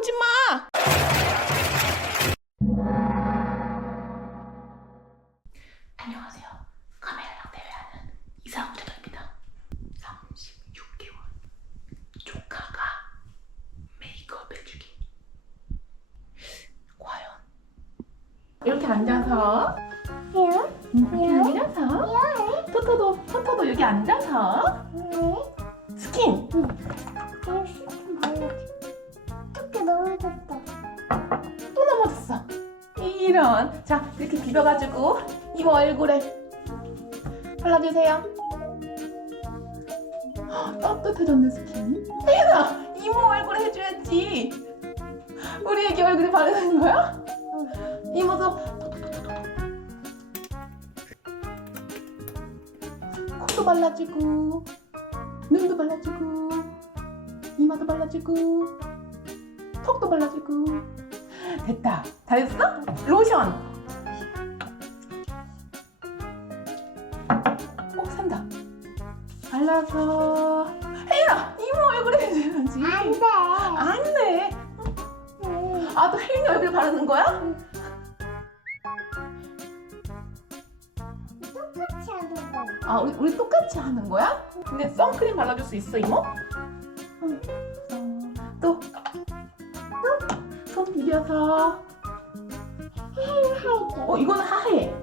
오지 마. 안녕하세요. 카메라랑 대회하는 이상우재입니다. 36개월 조카가 메이크업 해주기. 과연 이렇게 앉아서 이렇게 앉아서 토토도 여기 앉아서 스킨. 어떻게 넘어졌다. 또 넘어졌어. 이런. 자, 이렇게 비벼가지고 이모 얼굴에 발라주세요. 헉, 따뜻해졌네 스킨. 혜연아, 이모 얼굴에 해줘야지. 우리 애기 얼굴에 바르는 거야? 이모도 코도 발라주고 눈도 발라주고 이마도 발라주고 턱도 발라주고. 됐다. 다 됐어? 로션 꼭 산다. 발라서. 혜인아, 이모 얼굴에 해줘야지. 안 돼. 안 돼. 아, 또 혜인이 얼굴에 바르는 거야? 똑같이 하는 거야. 아, 우리 똑같이 하는 거야? 근데 선크림 발라줄 수 있어, 이모? 응. 또 손 비벼서. 할게. 이거는 하얘.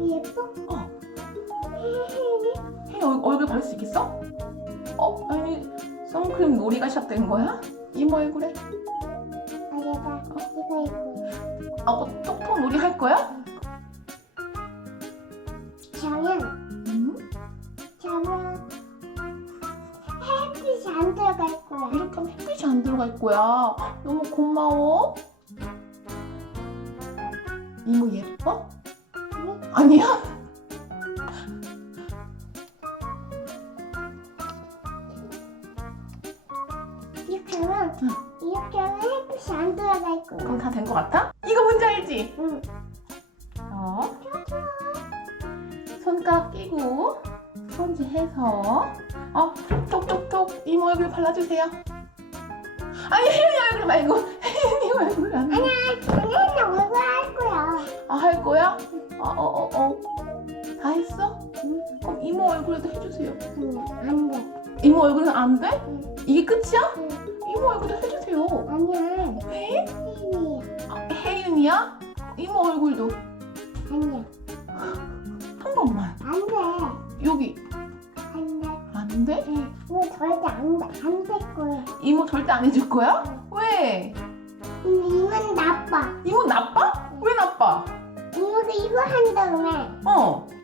예뻐? 혜인 얼굴 바를 수 있겠어? 아니, 선크림 놀이가 시작된 거야? 이모 얼굴에? 내가 이거 입고. 톡톡 놀이 할 거야? 저는 햇빛이 안 들어갈 거야. 이렇게 하면 햇빛이 안 들어갈 거야. 너무 고마워. 이모 예뻐? 아니야? 이렇게 하면 햇빛이 안 들어갈 거야. 그럼 다 된 거 같아? 이거 뭔지 알지? 응. 손가락 끼고 스펀지 해서 톡톡톡 이모 얼굴 발라주세요. 아니, 혜연이 얼굴 말고 혜연이 얼굴 안 해. 아니야, 얼굴 할 거야. 할 거야? 다 했어? 그럼 이모 얼굴에도 해주세요. 안 돼. 이모 얼굴은 안 돼? 응. 이게 끝이야? 응. 이모 얼굴도 해주세요. 아니야. 왜? 혜인이야. 혜윤이야? 이모 얼굴도 아니야. 한 번만. 안 돼. 여기 안 돼. 안 돼? 이거 절대 안 돼. 안 될 거야. 이모 절대 안 해줄 거야? 왜? 이건 나빠. 이모 나빠? 왜 나빠? 이모가 이거 한 다음에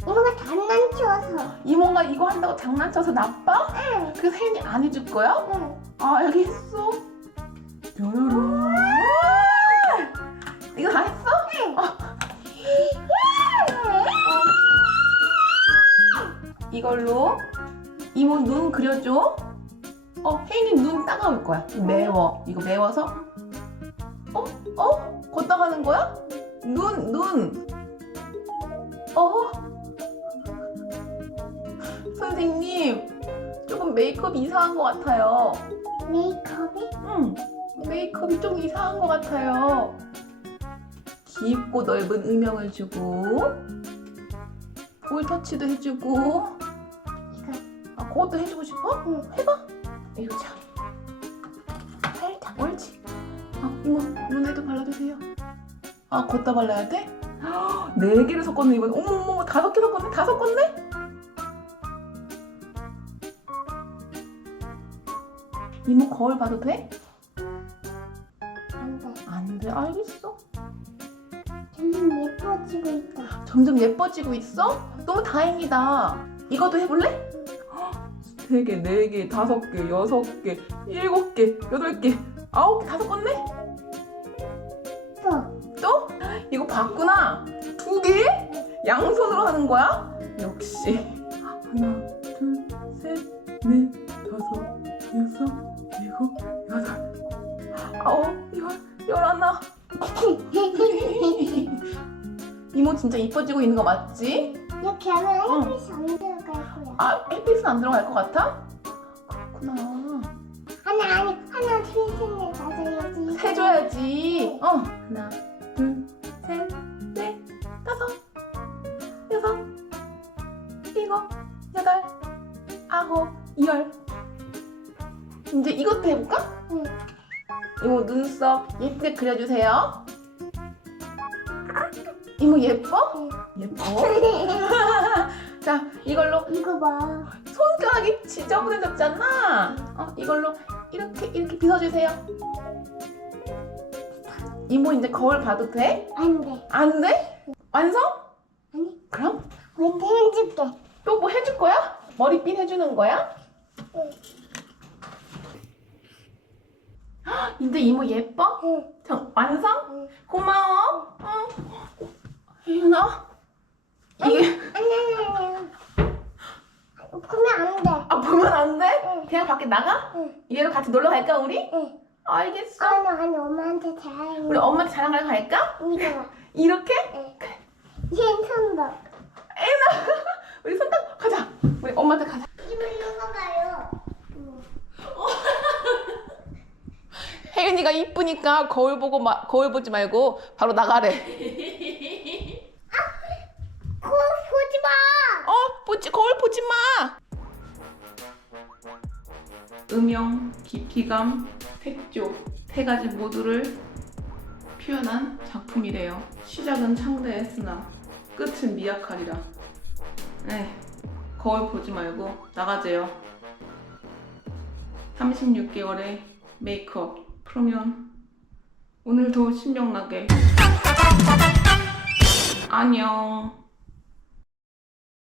이모가 장난쳐서. 이모가 이거 한다고 장난쳐서 나빠? 응. 그래서 혜윤이 안 해줄 거야? 응. 알겠어. 뾰로롱. 이거 다 했어? 이걸로 이모 눈 그려줘. 혜인이 눈 따가울 거야. 매워. 이거 매워서. 걷다 가는 거야? 눈. 선생님, 조금 메이크업이 이상한 것 같아요. 메이크업이? 응, 메이크업이 좀 이상한 것 같아요. 깊고 넓은 음영을 주고 볼 터치도 해주고. 이거. 그것도 해주고 싶어? 응. 해봐. 이거 참. 살짝 옳지. 이모 눈에도 발라주세요. 걷다 발라야 돼? 4개를 섞었네 이번. 어머 5개 섞었네. 다 섞었네? 이모 거울 봐도 돼? 안 돼. 안 돼. 알겠어. 점점 예뻐지고 있다. 점점 예뻐지고 있어? 너무 다행이다. 이것도 해볼래? 3개, 4개, 5개, 6개, 7개, 8개, 9개 다 섞었네? 또? 이거 봤구나. 2개? 양손으로 하는 거야? 역시. 하나, 둘, 셋, 넷, 5, 6, 7, 8, 9, 10, 11. 이모 진짜 이뻐지고 있는 거 맞지? 이렇게 하면 햇빛이 안 들어갈 거야. 햇빛은 안 들어갈 것 같아? 그렇구나. 아니 하나 둘 셋 넷 다섯 여섯 세줘야지. 하나, 둘, 셋, 넷, 다섯, 여섯, 일곱, 여덟, 아홉, 열. 이제 이것도 해볼까? 응. 이모 눈썹 예쁘게 그려주세요. 이모 예뻐? 응. 예뻐. 자, 이걸로 이거 봐. 손가락이 지저분해졌잖아. 이걸로 이렇게 빗어주세요. 이모 이제 거울 봐도 돼? 안 돼. 안 돼? 완성? 아니. 그럼 멘트 해줄게. 또 뭐 해줄 거야? 머리핀 해주는 거야? 응. 헉, 이제 이모 예뻐? 응. 완성? 응. 고마워. 혜윤아, 이게 아니. 보면 안 돼. 보면 안 돼? 응. 그냥 밖에 나가? 응. 얘로 같이 놀러 갈까 우리? 응. 알겠어. 아니 엄마한테 자랑해. 우리 엄마한테 자랑하러 갈까? 이거. 이렇게? 응. 얘 손도. 우리 손 딱 가자. 우리 엄마한테 가자. 이거 가요. 혜윤이가 이쁘니까 거울 보지 말고 바로 나가래. 코 보지 마. 거울 보지 마. 음영, 깊이감, 색조 세 가지 모두를 표현한 작품이래요. 시작은 창대했으나 끝은 미약하리라. 거울 보지 말고 나가재요. 36개월의 메이크업. 그러면 오늘도 신명나게 안녕.